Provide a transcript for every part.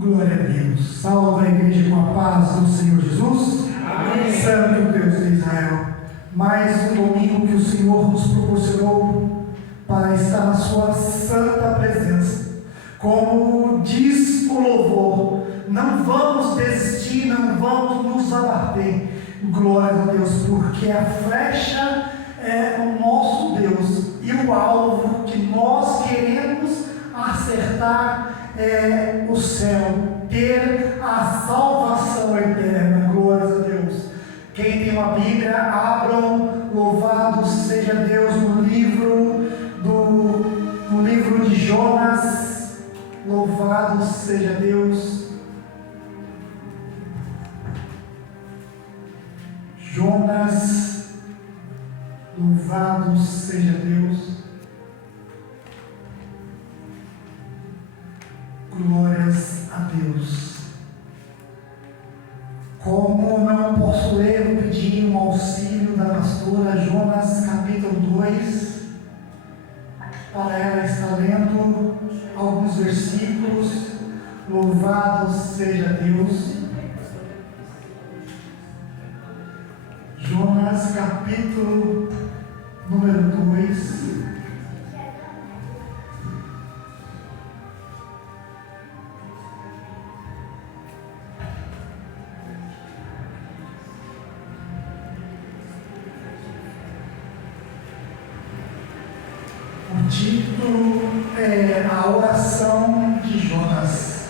Glória a Deus. Salve a igreja com a paz do Senhor Jesus. Amém. Santo Deus de Israel. Mais um domingo que o Senhor nos proporcionou para estar na sua santa presença. Como diz o louvor, não vamos desistir, não vamos nos abater. Glória a Deus, porque a flecha é o nosso Deus e o alvo que nós queremos acertar é o céu, ter a salvação eterna. Glória a Deus. Quem tem uma Bíblia, abram, louvado seja Deus, no livro de Jonas. Louvado seja Deus. Jonas, louvado seja Deus. Glórias a Deus. Como não posso ler, vou pedir um auxílio da pastora Jonas, capítulo 2, para ela estar lendo alguns versículos. Louvado seja Deus. Jonas, capítulo número 2. O título é A Oração de Jonas.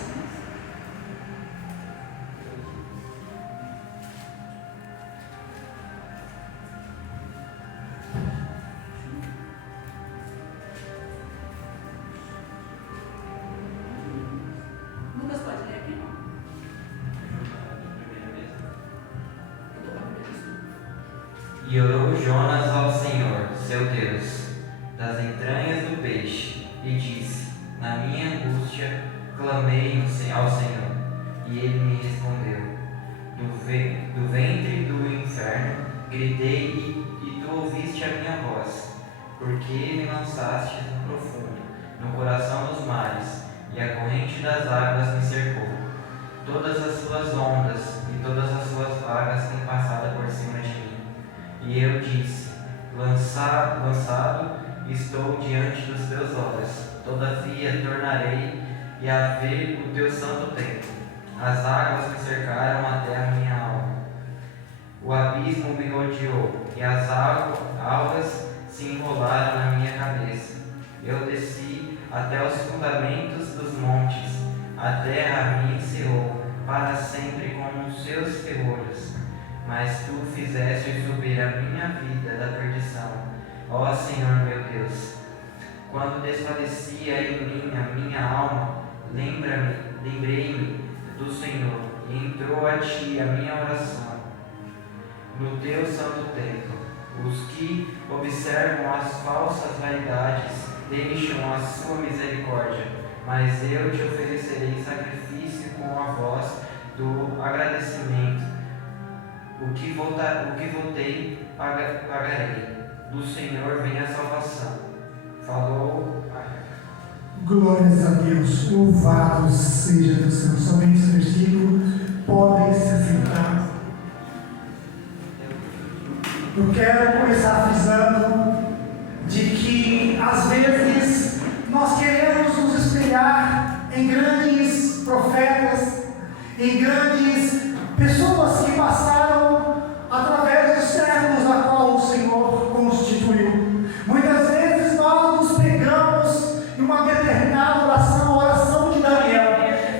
Lucas pode ler aqui? E orou Jonas ao Senhor, seu Deus, das entranhas do peixe, e disse: na minha angústia clamei ao Senhor, e ele me respondeu. Do ventre do inferno gritei, e tu ouviste a minha voz, porque me lançaste no profundo, no coração dos mares, e a corrente das águas me cercou. Todas as suas ondas e todas as suas vagas têm passado por cima de mim. E eu disse: lançado estou diante dos teus olhos, todavia tornarei a ver o teu santo templo. As águas me cercaram até a minha alma. O abismo me rodeou, e as algas se enrolaram na minha cabeça. Eu desci até os fundamentos dos montes, a terra me encerrou para sempre com os seus ferrolhos. Mas tu fizeste subir a minha vida da perdição, ó Senhor meu Deus. Quando desfalecia em mim a minha alma, lembrei-me do Senhor, e entrou a ti a minha oração. No teu santo templo, os que observam as falsas vaidades deixam a sua misericórdia, mas eu te oferecerei sacrifício com a voz do agradecimento. O que voltei, pagarei. Do Senhor vem a salvação. Falou. Glórias a Deus. Louvado seja Deus. Somente esse versículo. Podem se assentar. Eu quero começar frisando de que às vezes nós queremos nos espelhar em grandes profetas, em grandes pessoas que passaram através dos séculos a qual o Senhor constituiu. Muitas vezes nós nos pegamos em uma determinada oração, a oração de Daniel.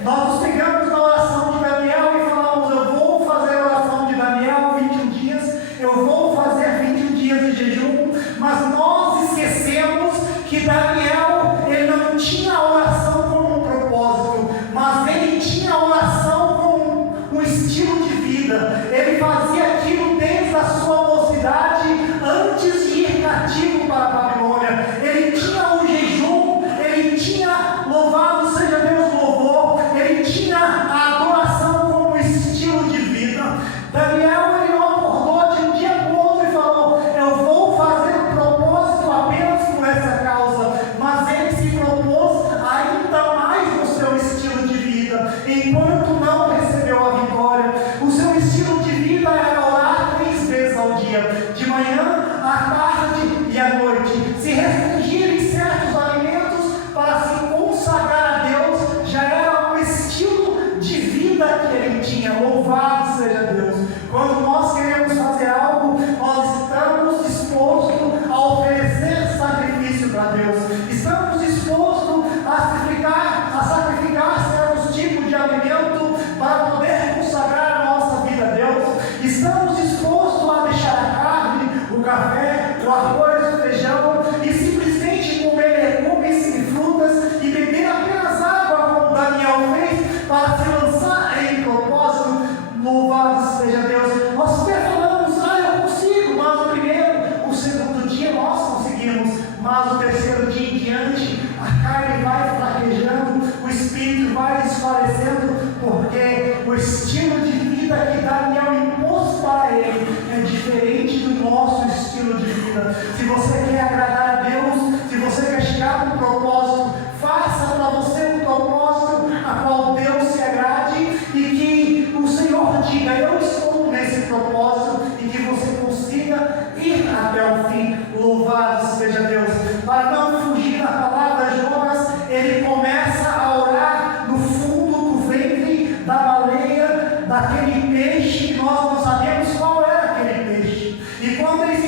Nós nos pegamos na oração de Daniel e falamos: eu vou fazer a oração de Daniel 21 dias, eu vou fazer 21 dias de jejum, enquanto não recebeu a vitória. O seu estilo de vida era orar 3 vezes ao dia, de manhã, à tarde e à noite. Se restringir em certos alimentos para se consagrar a Deus já era um estilo de vida que ele tinha. Louvado seja Deus! Quando nós queremos fazer algo, nós estamos dispostos a oferecer sacrifício para Deus. Estamos dispostos a sacrificar certos tipos de alimento para poder consagrar a nossa vida a Deus. Estamos dispostos a deixar a carne, o café, o arroz, o feijão e simplesmente comer legumes e frutas e beber apenas água, como Daniel fez, para se lançar em propósito. Louvado seja Deus! Nós falamos, eu consigo, mas o primeiro, o segundo dia nós conseguimos, mas o terceiro dia em diante, a carne vai fraquejando, o espírito vai desfalecendo, porque o estilo de vida que Daniel impôs para ele é diferente do nosso estilo de vida. Se você quer agradar a Deus, se você quer chegar no propósito, faça para você um propósito a qual Deus se agrade e que o Senhor diga: eu estou nesse propósito, e que você consiga ir até o fim. Louvado seja Deus! Para não fugir da palavra, Jonas, ele começa a orar no fundo do ventre da baleia, daquele peixe que nós não sabemos qual era aquele peixe. E quando ele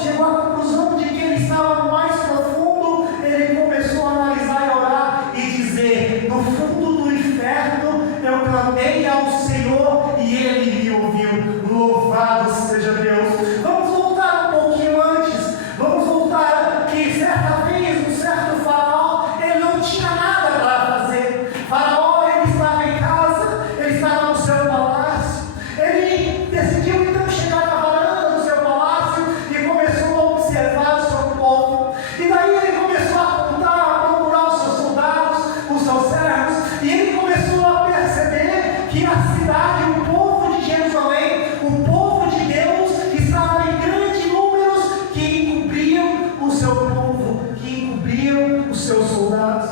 chegou à conclusão de que ele estava no mais profundo, ele começou a analisar e orar e dizer: no fundo do inferno eu clamei ao Senhor e ele me ouviu. Louvado seja Deus! Vamos voltar um pouquinho antes. Vamos voltar que certa vez um certo faraó, ele não tinha nada para fazer. Faraó, ele estava em casa, ele estava no seu palácio. Ele decidiu então chegar na varanda do seu palácio e começou a observar o seu povo. E daí ele começou a contar, a procurar os seus soldados, os seus servos, e ele começou a perceber que a cidade, o povo de Jerusalém, o povo de Deus, estava em grandes números que encobriam o seu povo, que encobriam os seus soldados.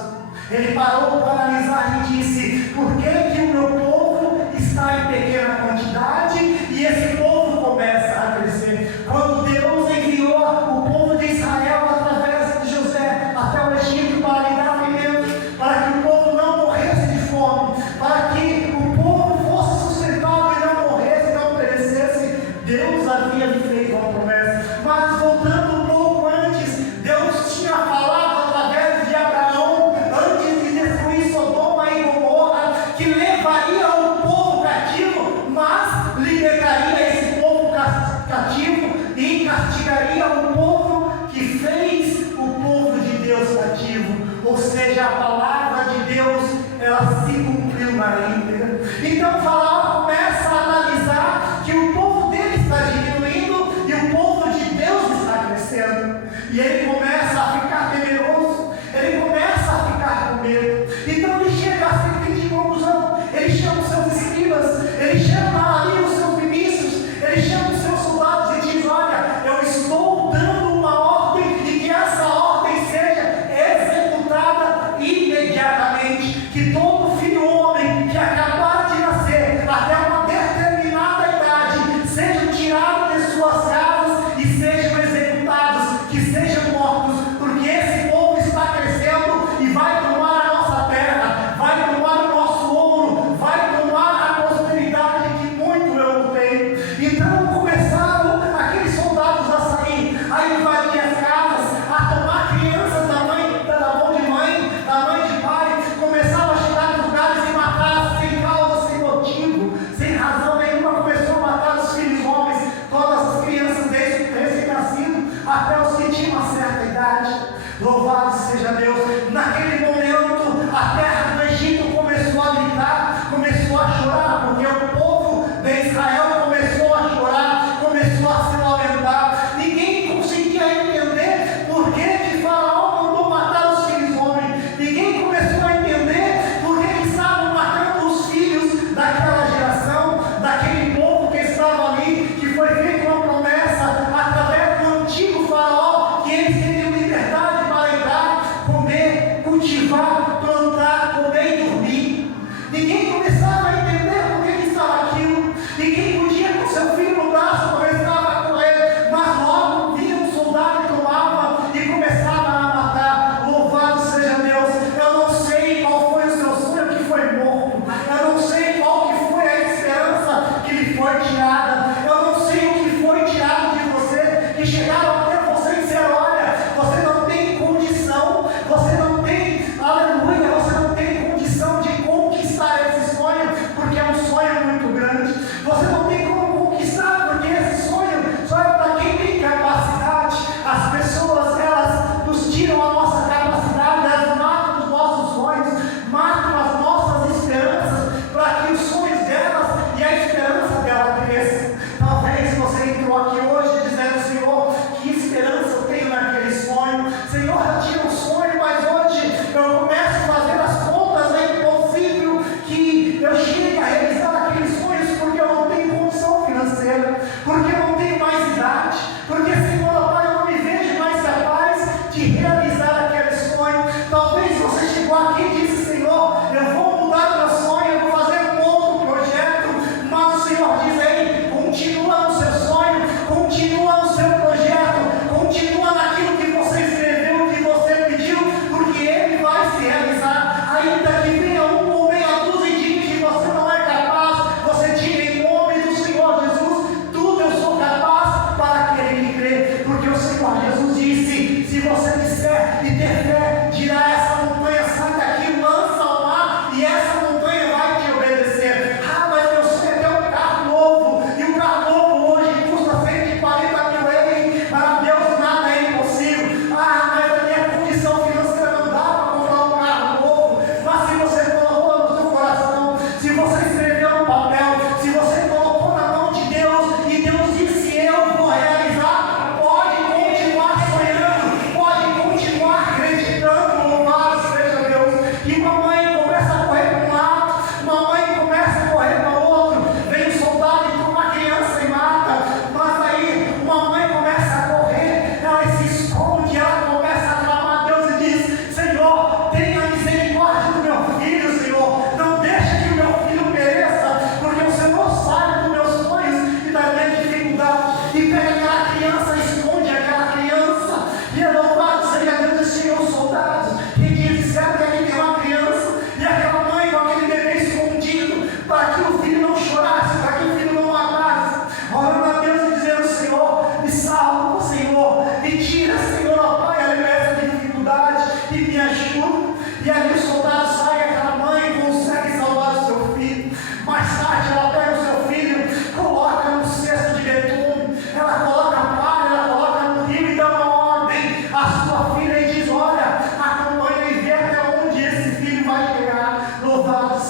Ele parou para analisar e disse: por que o meu povo está em pequena quantidade e esse povo começa a crescer? Quando Deus enviou o povo de Israel através de José até o Egito para lhe dar alimento, para que o povo não morresse de fome, para que o povo fosse sustentado e não morresse, não perecesse, Deus havia lhe feito uma promessa. Mas voltando um pouco antes, Deus tinha falado através de Abraão, antes de destruir Sodoma e Gomorra, que levaria o povo cativo, mas libertaria esse povo cativo e castigaria o povo que fez o povo de Deus cativo. Ou seja, a palavra de Deus, ela se cumpriu na íntegra. Então Faraó começa a analisar que o povo dele está diminuindo e o povo de Deus está crescendo. E ele começa a ficar temeroso, ele começa a ficar com medo. Então ele chega a seguinte conclusão: ele chama os seus escribas, ele chama ali os seus ministros, ele chama os seus soldados e diz: olha, eu estou dando uma ordem e que essa ordem seja executada imediatamente, que todo filho homem que acabar de nascer até uma determinada idade seja tirado de suas casas e sejam executados, que sejam mortos, porque esse povo está crescendo e vai tomar a nossa terra, vai tomar o nosso ouro, vai tomar a prosperidade que muito eu tenho. Então começaram aqueles soldados a sair, a invadir as casas, a tomar crianças da mão de mãe, da mãe de pai, começaram a chegar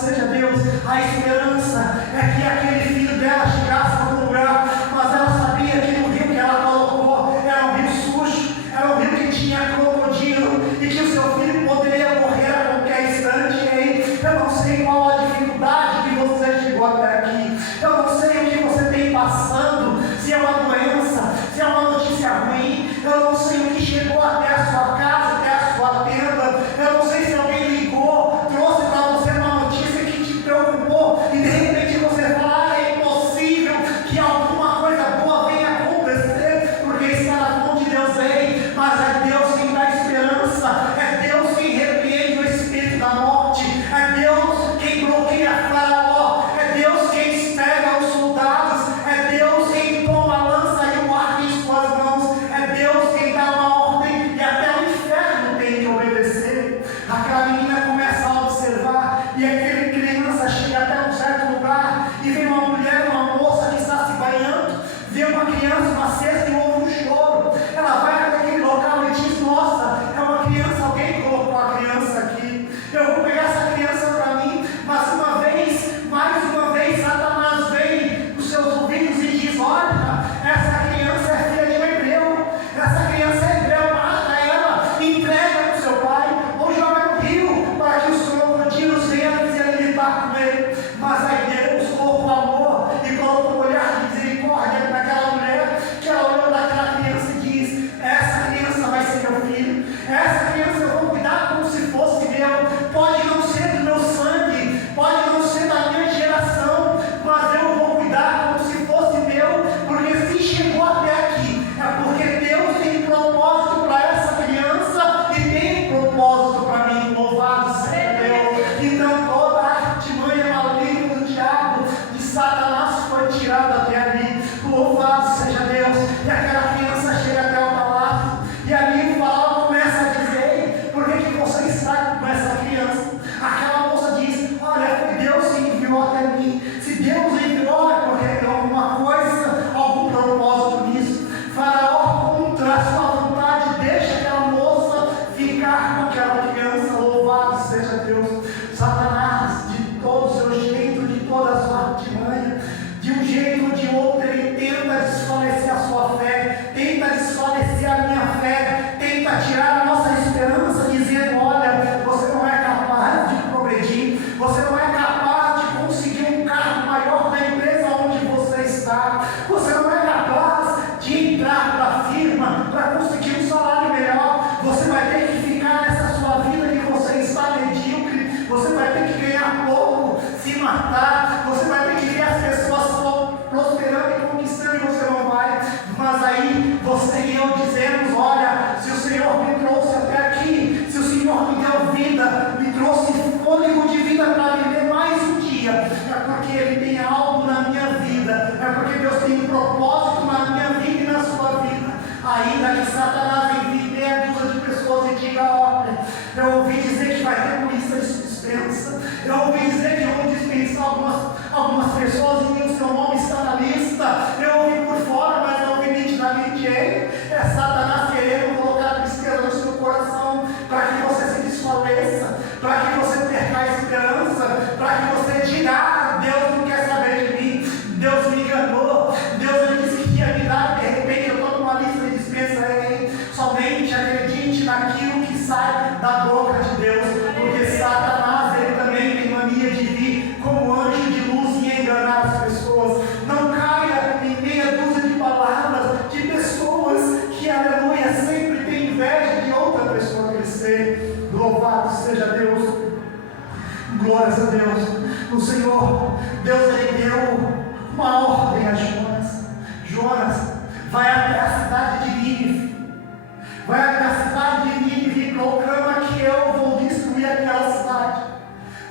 seja Deus. A esperança é que aquele filho dela chegasse a algum lugar, mas ela sabia que no rio que ela colocou era um rio sujo, era um rio que tinha crocodilo e que o seu filho poderia morrer a qualquer instante. E aí, eu não sei qual a dificuldade que você chegou até aqui, eu não sei o que você tem passando, se é uma doença, se é uma notícia ruim, eu não sei o que chegou até a sua casa, até a sua tenda, eu não sei se alguém ligou, trouxe para você uma notícia que te preocupou e de repente você fala, é impossível que alguma coisa boa venha acontecer, porque está na mão de Deus. Ei, mas é Deus quem dá esperança, é Deus quem repreende o espírito da morte, é Deus quem bloqueia Faraó, é Deus quem cega os soldados, é Deus quem toma a lança e o arco em suas mãos, é Deus quem dá uma ordem e até o inferno tem que obedecer. Aquela menina começa a observar e aquela criança chega até um certo lugar e vem uma mulher, uma moça que está se banhando, vê uma criança, uma cesta e ouve um choro. Ela vai até aquele local e diz, nossa, é uma criança, alguém colocou a criança aqui, eu vou pegar essa criança para mim. Mas uma vez, mais uma vez, Satanás vem nos seus ouvidos e diz, olha, essa criança é filha de um hebreu, essa criança é hebreu, mata ela, entrega para o seu pai, ou joga no rio, para que os crocodilos venham se alimentar com ele. Mas aí Deus colocou o amor e colocou um olhar de misericórdia naquela mulher, que ela olhou para aquela criança e diz, essa criança vai ser meu filho, essa criança eu vou cuidar como se fosse meu, pode não ser do meu sangue, pode não ser da minha geração, mas eu vou cuidar como se fosse meu, porque se chegou até aqui, é porque Deus tem propósito para essa criança e tem propósito para mim. Louvado seja Deus. Então toda a artimanha maligna do diabo, de Satanás, foi tirada até ali. Louvado seja Deus. E aquela criança chega até o palácio e ali o faraó começa a dizer, por que você está com essa criança? Aquela moça diz, olha, foi Deus que enviou até mim. Se Deus enviou, é porque tem alguma coisa, algum propósito nisso. Faraó, contra a sua vontade, deixa aquela moça ficar com aquela criança. Louvado seja Deus. Satanás, de todo o seu jeito, de toda a sua artimanha, de um jeito ou de outro, ele tenta desfalecer a sua fé, tenta desfalecer a minha fé, tenta tirar a nossa esperança, dizendo, olha, você não é capaz de progredir, você não é capaz de conseguir um cargo maior na empresa onde você está, você não é capaz de entrar para a firma para conseguir um salário melhor, você vai ter que ficar nessa sua vida que você está medíocre, você vai ter que ganhar pouco, se matar, você vai ter que ver as pessoas prosperando e conquistando e você não vai. Mas aí você e eu dizemos, olha, se o Senhor me trouxe até aqui, se o Senhor me deu vida, me trouxe fôlego de vida para viver mais um dia, é porque Ele tem algo na minha vida, é porque Deus tem um propósito na minha vida e na sua vida. Ainda que Satanás envie meia dúzia de pessoas e diga, olha, eu ouvi dizer que vai ter uma lista de dispensa, eu ouvi dizer que vão dispensar algumas pessoas e o seu nome está na lista, eu ouvi por fora, mas eu ouvi nitidamente ele, é Satanás querendo colocar tristeza no seu coração, para que você se desfaleça, para que você perca a esperança, para que você diga, ah, Deus não quer saber de mim, Deus me enganou, Deus me disse que ia me dar, de repente eu estou numa lista de dispensa aí. Somente acredite naquilo que sai da boca de Deus, porque Satanás, ele também tem mania de vir como anjo de luz e enganar as pessoas. Não caia em meia dúzia de palavras de pessoas que, aleluia, sempre tem inveja de outra pessoa crescer. Louvado seja Deus, glórias a Deus. O Senhor, Deus, ele deu uma ordem a Jonas. Jonas, vai até a cidade de Nínive, vai até a cidade de Nínive e proclama que eu vou destruir aquela cidade.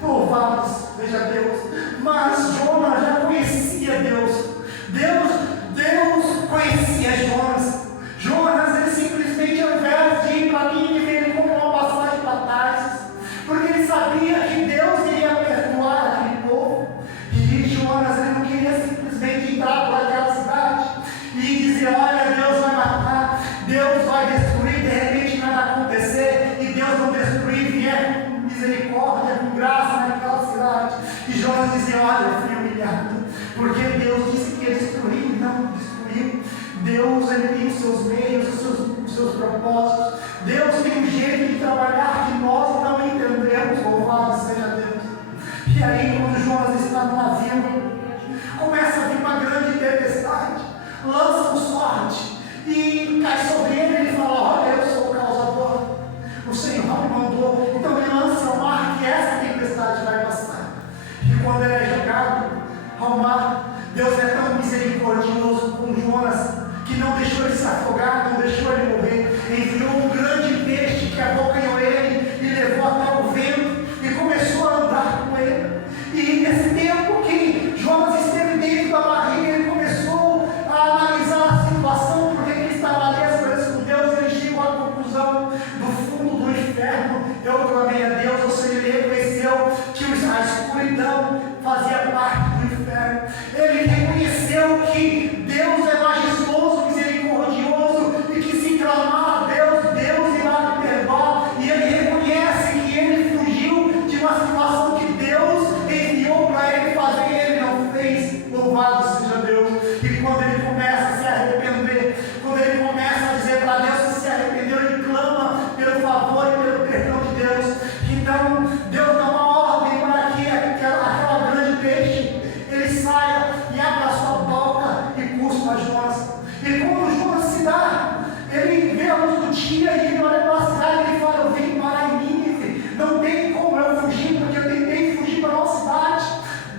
Louvado seja Deus. Mas Jonas já conhecia Deus. Deus conhecia Jonas. Jonas, ele simplesmente, ao invés de ir para Nínive, ele comprou uma passagem para Tarsis, porque ele sabia que Deus iria perdoar aquele povo. E Jonas, ele não queria simplesmente entrar por aquela cidade e dizer, olha, Deus vai matar, Deus vai destruir, de repente nada acontecer, e Deus não destruir, vier com misericórdia, com graça naquela cidade. porque Deus disse que ia destruir e não destruiu. Deus, ele tem os seus meios, os seus propósitos. Deus tem um jeito de trabalhar que nós não entendemos. Louvado seja Deus. E aí, quando Jonas está no navio, começa a vir uma grande tempestade, lança um sorte e cai sobre ele. Ele fala: olha, eu sou o causador, o Senhor me mandou. Então ele lança ao mar que essa tempestade vai passar. E quando ele é jogado ao mar, Deus é tão misericordioso com Jonas que não deixou ele se afogar, não deixou ele morrer. Enviou um grande peixe que abocanhou ele e levou até o vento e começou a andar com ele. E nesse tempo que Jonas esteve dentro da barriga, ele começou a analisar a situação, porque ele estava ali às vezes com Deus. Ele chegou à conclusão: do fundo do inferno eu clamei a Deus. Ou seja, ele reconheceu que a escuridão fazia parte do inferno. Ele reconheceu que Deus é majestoso, misericordioso, e que se clamar a Deus, Deus irá lhe perdoar. E ele reconhece que ele fugiu de uma situação que Deus enviou para ele fazer e ele não fez. Louvado seja Deus. E quando ele começa a se arrepender, quando ele começa a dizer para Deus que se arrependeu, ele clama pelo favor e pelo perdão de Deus. Então Deus dá uma ordem para que aquela grande peixe ele saia e abra a sua boca e cuspa Jonas. E quando Jonas se dá, ele vê a luz do dia e ele olha para a cidade e ele fala: eu vim parar em Nínive, não tem como eu fugir, porque eu tentei fugir para uma cidade.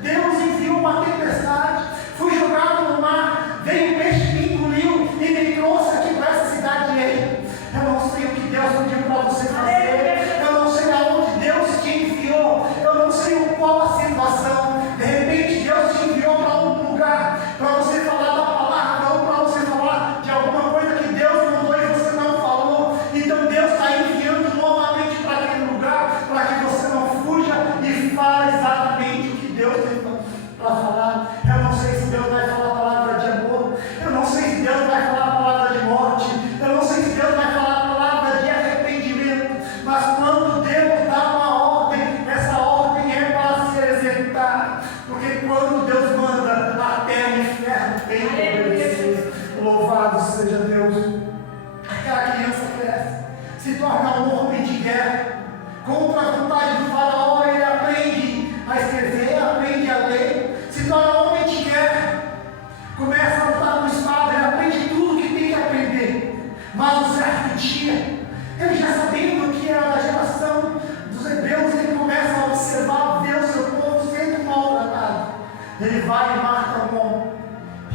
Deus enviou uma tempestade, fui jogado no mar, veio um peixe que me engoliu e me trouxe aqui para essa cidade. E aí, eu não sei o que Deus pediu para você fazer, eu não sei aonde Deus te enviou, eu não sei qual a situação. De repente Deus te enviou para um lugar para você falar da palavra, ou para você falar de alguma coisa que Deus mandou e você não falou. Então Deus está enviando novamente para aquele lugar, para que você não fuja e fale exatamente o que Deus tem para falar. Eu não sei se Deus vai falar a palavra de amor, eu não sei se Deus vai falar a palavra de morte, eu não sei se Deus vai falar a palavra de arrependimento, mas quando Deus dá uma ordem, essa ordem é para se executar, porque quando Deus manda, até o inferno tem que obedecer. Louvado seja Deus. Aquela criança cresce, se torna um homem de guerra, contra a vontade do faraó. Ele aprende a escrever, aprende a ler, se torna um homem de guerra, começa a lutar com espada, ele aprende tudo que tem que aprender. Mas um certo dia, ele já sabendo que era da geração dos hebreus, ele começa a observar, ver o seu povo sendo maltratado. Ele vai e mata um homem,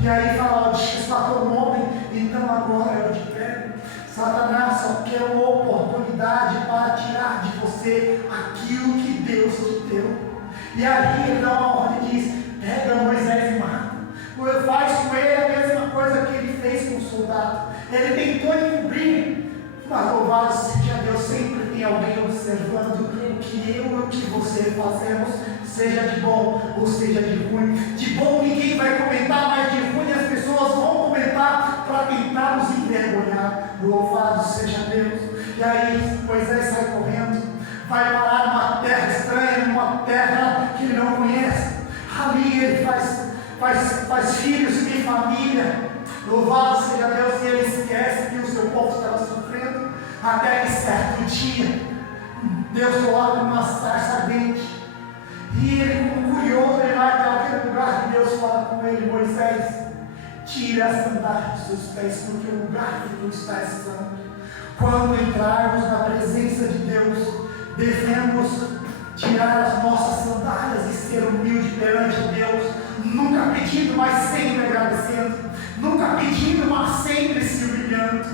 e aí fala: desmatou um homem, então agora eu te pego. Satanás só quer uma oportunidade para tirar de você aquilo que Deus te deu. E aí ele dá uma ordem e diz: pega Moisés e mata. Faz com ele a mesma coisa que ele fez com o soldado. Ele tentou encobrir, mas louvado seja Deus, sempre tem alguém observando o que eu e o que você fazemos, seja de bom ou seja de ruim. De bom ninguém vai comentar, mas de ruim as pessoas vão comentar para tentar nos envergonhar. Louvado seja Deus. E aí Moisés sai correndo, vai parar numa terra estranha, numa terra que ele não conhece. Ali ele faz filhos, tem família. Louvado seja Deus. E ele esquece que o seu povo estava sofrendo, até que certo dia Deus coloca uma sarça ardente, e ele, como curioso, ele vai até aquele lugar e Deus fala com ele: Moisés, tira a sandália dos seus pés, porque o lugar que tu estás santo. Quando entrarmos na presença de Deus, devemos tirar as nossas sandálias e ser humilde perante Deus, nunca pedindo, mas sempre agradecendo, nunca pedindo, mas sempre se humilhando,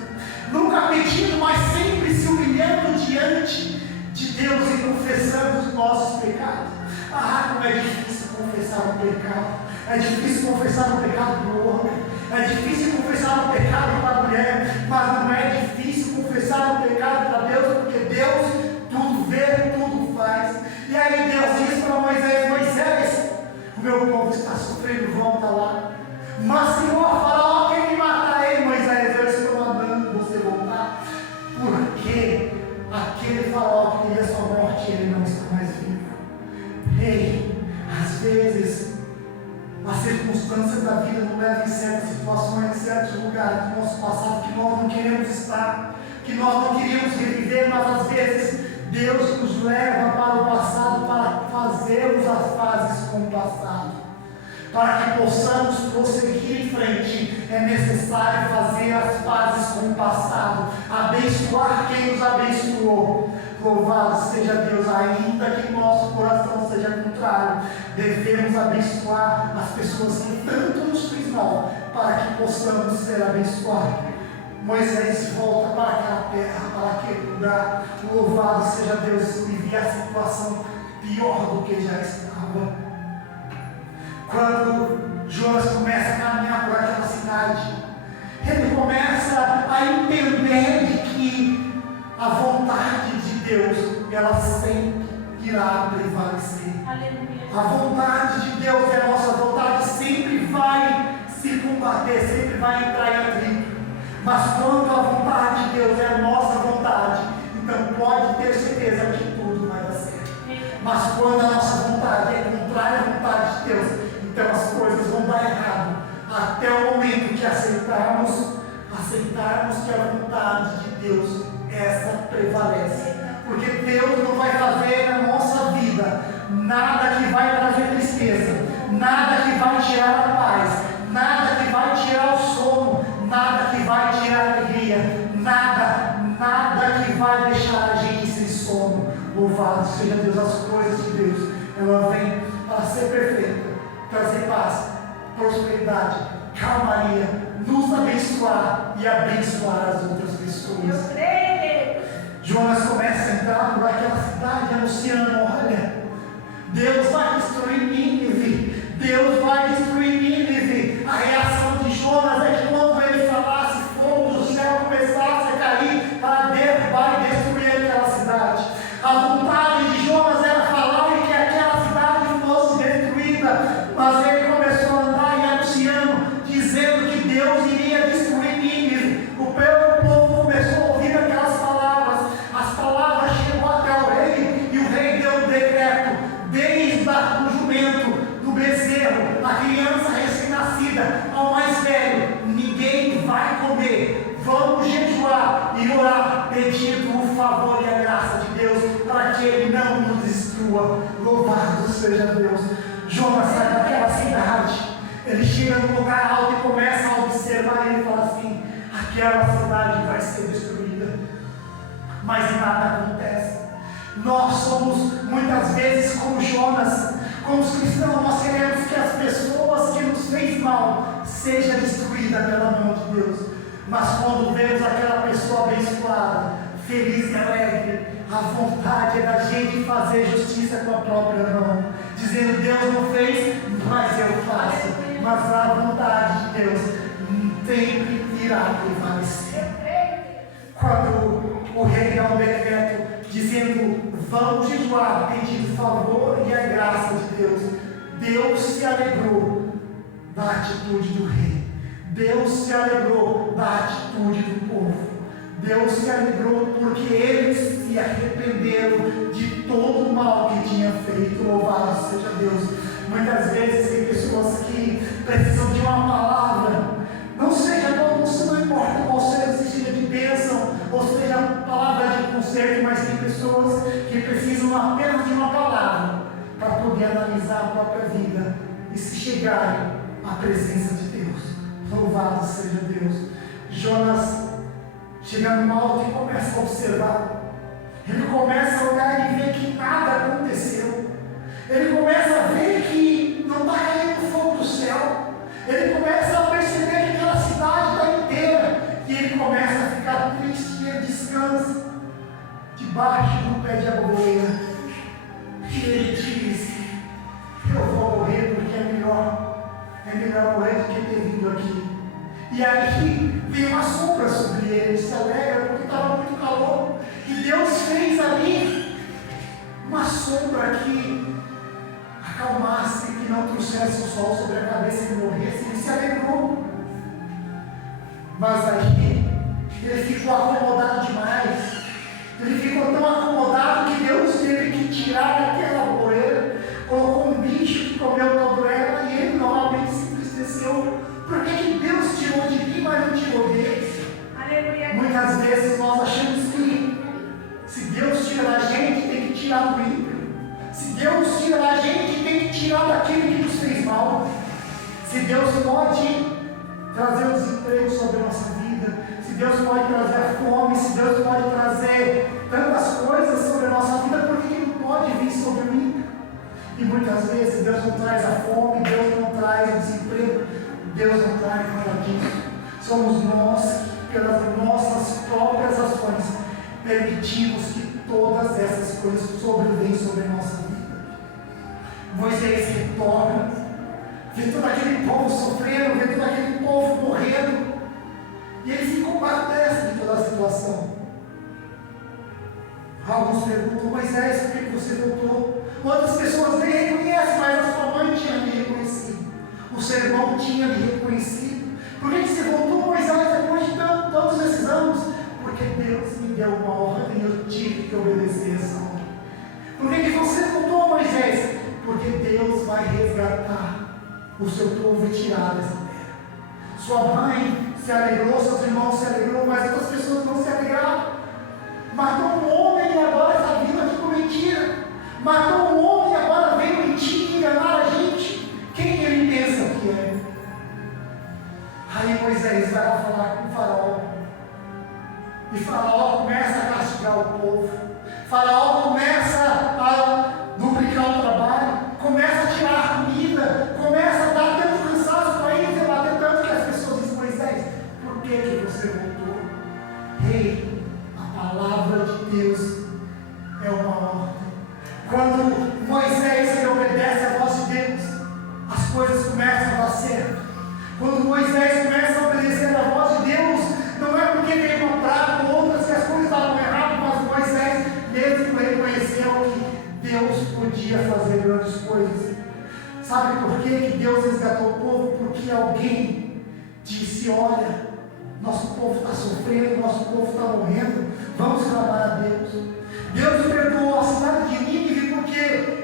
nunca pedindo, mas sempre se humilhando diante de Deus e confessando os nossos pecados. Ah, como é difícil confessar o pecado. É difícil confessar o pecado do homem, é difícil confessar o pecado para a mulher, mas não é difícil confessar o pecado para Deus, porque Deus tudo vê, tudo faz. E aí Deus diz para Moisés: Moisés, o meu povo está sofrendo, volta lá. Mas Senhor, Faraó quer me matar. Ei Moisés, eu estou mandando você voltar, porque aquele Faraó que queria sua morte, ele não está mais vivo. Ei, às vezes as circunstâncias da vida nos levam em certas situações, em certos lugares do nosso passado que nós não queremos estar, que nós não queríamos reviver, mas às vezes Deus nos leva para o passado para fazermos as pazes com o passado. Para que possamos prosseguir em frente, é necessário fazer as pazes com o passado, abençoar quem nos abençoou. Louvado seja Deus, ainda que nosso coração seja contrário, devemos abençoar as pessoas que tanto nos fiz mal, para que possamos ser abençoados. Moisés volta para aquela terra, para aquele lugar. Louvado seja Deus, e vê a situação pior do que já estava. Quando Jonas começa a caminhar por aquela cidade, ele começa a entender de que a vontade de Deus, ela sempre irá prevalecer. Aleluia. A vontade de Deus, a nossa vontade, sempre vai se combater, sempre vai entrar em atrito. Mas quando a vontade de Deus é a nossa vontade, então pode ter certeza que tudo vai dar certo. Mas quando a nossa vontade é contrária à vontade de Deus, então as coisas vão dar errado, até o momento que aceitarmos que a vontade de Deus, essa prevalece. Porque Deus não vai fazer na nossa vida nada que vai trazer tristeza, nada que vai tirar a paz, nada que vai tirar o sono, nada que vai tirar a alegria, nada que vai deixar a gente sem sono. Louvado seja Deus, as coisas de Deus, ela vem para ser perfeita, trazer paz, prosperidade, calmaria, nos abençoar e abençoar as outras pessoas. Eu creio. Jonas começa a entrar por aquela cidade anunciando: olha, Deus vai destruir Nínive, Deus vai destruir Nínive. A reação de Jonas é que quando ele falasse, fogo do céu começasse a cair para derrubar e destruir aquela cidade. A vontade de Jonas era falar e que aquela cidade fosse destruída, mas ele começou a andar e anunciando, dizendo que Deus iria destruir Nínive. O povo começou a ouvir aquelas palavras, as palavras chegou até o rei, e o rei deu um decreto, desde o jumento, do bezerro, a criança recém-nascida, ao mais velho, ninguém vai comer. Vamos jejuar e orar, pedindo o favor e a graça de Deus, para que Ele não nos destrua. Louvado seja Deus. Jonas sai daquela cidade, ele chega no lugar alto e começa a observar, e ele fala assim: aquela cidade vai ser destruída, mas nada acontece. Nós somos muitas vezes como Jonas, como os cristãos, nós queremos que as pessoas que nos fez mal seja destruída pela mão de Deus. Mas quando vemos aquela pessoa abençoada, feliz e alegre, a vontade é da gente fazer justiça com a própria mão, dizendo: Deus não fez, mas eu faço. Mas a vontade de Deus sempre irá prevalecer. Quando o rei dá um decreto dizendo: vamos jejuar, pedindo favor e a graça de Deus, Deus se alegrou da atitude do rei. Deus se alegrou da atitude do povo. Deus se alegrou porque eles se arrependeram de todo o mal que tinha feito. Louvado seja Deus. Muitas vezes tem pessoas que precisam de uma palavra, não importa qual seja, seja de bênção ou seja palavra de conserto, mas tem pessoas que precisam apenas de uma palavra para poder analisar a própria vida e se chegarem à presença de Deus. Louvado seja Deus. Jonas chega no alto e começa a observar. Ele começa a olhar e ver que nada aconteceu. Ele começa a ver que não está caindo fogo do céu. Ele começa a perceber que aquela cidade está inteira. E ele começa a ficar triste e ele descansa debaixo do pé de arvoreira. E ele diz: eu vou morrer porque é melhor morrer do que ter vindo aqui. E aí vem uma sombra sobre ele, ele se alegra porque estava muito calor. E Deus fez ali uma sombra que acalmasse, que não trouxesse o sol sobre a cabeça e morresse. Ele se alegrou. Mas aí ele ficou acomodado demais. Ele ficou tão acomodado que Deus teve que tirar aquela arvoreira, colocou um bicho que comeu toda ela e ele novamente Deus pode trazer a fome, se Deus pode trazer tantas coisas sobre a nossa vida, por que Ele não pode vir sobre mim? E muitas vezes Deus não traz a fome, Deus não traz o desemprego, Deus não traz nada disso. Somos nós, pelas nossas próprias ações, permitimos que todas essas coisas sobrevenham sobre a nossa vida. Moisés retorna, vê todo aquele povo sofrendo, vê todo aquele povo morrendo, e ele se compadece de toda a situação. Alguns perguntam: Moisés, por que você voltou? Outras pessoas nem reconhecem, mas a sua mãe tinha me reconhecido, o seu irmão tinha me reconhecido. Por que você voltou, Moisés, depois de todos esses anos? Porque Deus me deu uma ordem e eu tive que obedecer essa ordem. Por que você voltou, Moisés? Porque Deus vai resgatar o seu povo e tirar dessa terra. Sua mãe se alegrou, seus irmãos se alegrou, mas outras pessoas não se alegraram. Matou um homem e agora está vindo aqui com mentira. Matou um homem e agora veio mentir e enganar a gente. Quem ele pensa que é? Aí Moisés vai lá falar com o faraó. E Faraó começa a castigar o povo. Faraó começa a duplicar o trabalho, começa a tirar a comida, começa a dar tanto cansaço para eles e bater tanto que as pessoas dizem: Moisés, por que você voltou? Rei, a palavra de Deus é uma ordem. Quando Moisés obedece à voz de Deus, as coisas começam a dar certo. Quando Moisés começa a obedecer à voz de Deus, não é porque veio uma praga ou outras que as coisas estavam erradas, mas Moisés mesmo reconheceu que Deus podia fazer grandes coisas. Sabe por que Deus resgatou o povo? Porque alguém disse: olha, nosso povo está sofrendo, nosso povo está morrendo, vamos clamar a Deus. Deus perdoou a cidade de Nínive porque